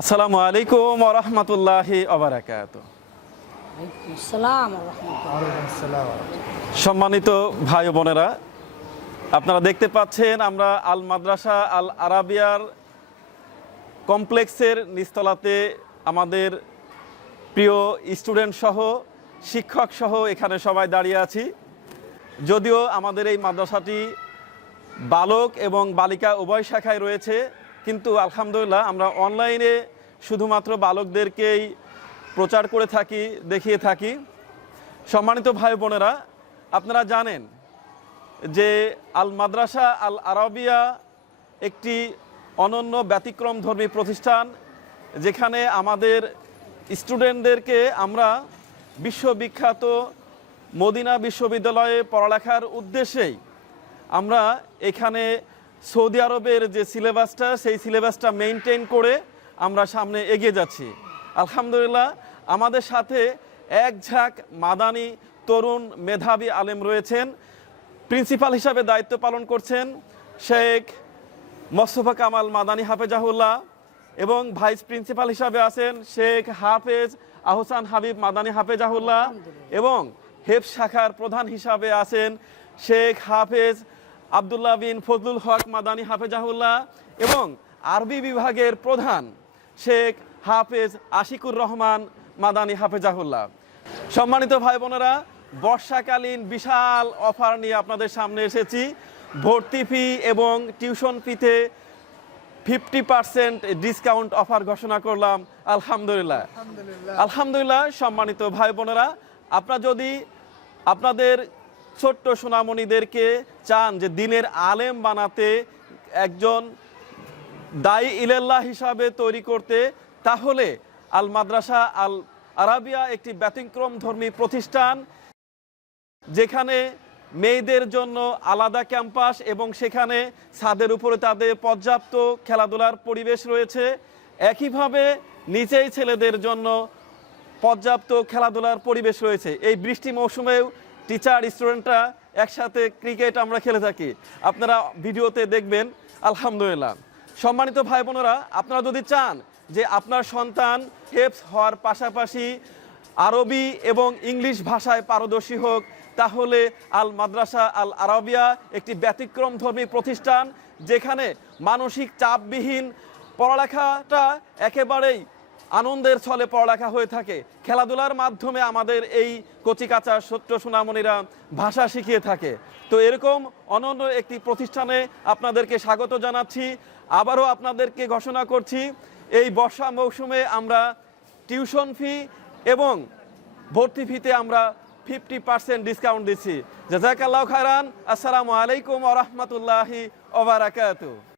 আসসালামু আলাইকুম ওয়া রাহমাতুল্লাহি ওয়া বারাকাতুহু। সম্মানিত ভাই ও বোনেরা, আপনারা দেখতে পাচ্ছেন আমরা আল মাদ্রাসা আল আরাবিয়ার কমপ্লেক্সের নিচতলাতে আমাদের প্রিয় স্টুডেন্ট সহ শিক্ষক সহ এখানে সবাই দাঁড়িয়ে আছি। যদিও আমাদের এই মাদ্রাসাটি বালক এবং বালিকা উভয় শাখায় রয়েছে, কিন্তু আলহামদুলিল্লাহ আমরা অনলাইনে শুধুমাত্র বালকদেরকেই প্রচার করে থাকি, দেখিয়ে থাকি। সম্মানিত ভাই বোনেরা, আপনারা জানেন যে আল মাদ্রাসা আল আরাবিয়া একটি অনন্য ব্যতিক্রমধর্মী প্রতিষ্ঠান, যেখানে আমাদের স্টুডেন্টদেরকে আমরা বিশ্ববিখ্যাত মদিনা বিশ্ববিদ্যালয়ে পড়ালেখার উদ্দেশ্যেই আমরা এখানে সৌদি আরবের যে সিলেবাসটা, সেই সিলেবাসটা মেইনটেইন করে আমরা সামনে এগিয়ে যাচ্ছি। আলহামদুলিল্লাহ আমাদের সাথে এক ঝাঁক মাদানী তরুণ মেধাবী আলেম রয়েছেন। প্রিন্সিপাল হিসাবে দায়িত্ব পালন করছেন শেখ মোস্তফা কামাল মাদানী হাফেজাহুল্লাহ, এবং ভাইস প্রিন্সিপাল হিসাবে আছেন শেখ হাফেজ আহসান হাবিব মাদানী হাফেজাহুল্লাহ, এবং হেফজ শাখার প্রধান হিসাবে আছেন শেখ হাফেজ আবদুল্লাহ বিন ফজলুল হক মাদানী হাফেজাহুল্লাহ, এবং আরবি বিভাগের প্রধান শেখ হাফেজ আশিকুর রহমান মাদানী হাফেজাহুল্লাহ। সম্মানিত ভাই বোনেরা, বর্ষাকালীন বিশাল অফার নিয়ে আপনাদের সামনে এসেছি। ভর্তি ফি এবং টিউশন ফিতে 50% ডিসকাউন্ট অফার ঘোষণা করলাম। আলহামদুলিল্লাহ আলহামদুলিল্লাহ। সম্মানিত ভাই বোনেরা, আপনারা যদি আপনাদের ছোট্ট সোনামণিদেরকে চান যে দিনের আলেম বানাতে, একজন দায়ী ইলাল্লাহ হিসাবে তৈরি করতে, তাহলে আল মাদ্রাসা আল আরাবিয়া একটি ব্যতিক্রমধর্মী প্রতিষ্ঠান, যেখানে মেয়েদের জন্য আলাদা ক্যাম্পাস এবং সেখানে ছাদের উপরে তাদের পর্যাপ্ত খেলাধুলার পরিবেশ রয়েছে। একইভাবে নিচেই ছেলেদের জন্য পর্যাপ্ত খেলাধুলার পরিবেশ রয়েছে। এই বৃষ্টি মৌসুমেও টিচার স্টুডেন্টরা একসাথে ক্রিকেট আমরা খেলে থাকি, আপনারা ভিডিওতে দেখবেন। আলহামদুলিল্লাহ। সম্মানিত ভাই বোনেরা, আপনারা যদি চান যে আপনার সন্তান হেফজ হওয়ার পাশাপাশি আরবি এবং ইংলিশ ভাষায় পারদর্শী হোক, তাহলে আল মাদ্রাসা আল আরাবিয়া একটি ব্যতিক্রমধর্মী প্রতিষ্ঠান, যেখানে মানসিক চাপবিহীন পড়ালেখাটা একেবারেই আনন্দের ছলে পড়ালেখা হয়ে থাকে। খেলাধুলার মাধ্যমে আমাদের এই কচিকাঁচা ছোট্ট সোনামণিরা ভাষা শিখিয়ে থাকে। তো এরকম অনন্য একটি প্রতিষ্ঠানে আপনাদেরকে স্বাগত জানাচ্ছি। আবারও আপনাদেরকে ঘোষণা করছি, এই বর্ষা মৌসুমে আমরা টিউশন ফি এবং ভর্তি ফিতে আমরা 50% ডিসকাউন্ট দিচ্ছি। জাযাকাল্লাহু খায়রান। আসসালামু আলাইকুম ওয়া রাহমাতুল্লাহি ওয়া বারাকাতুহু।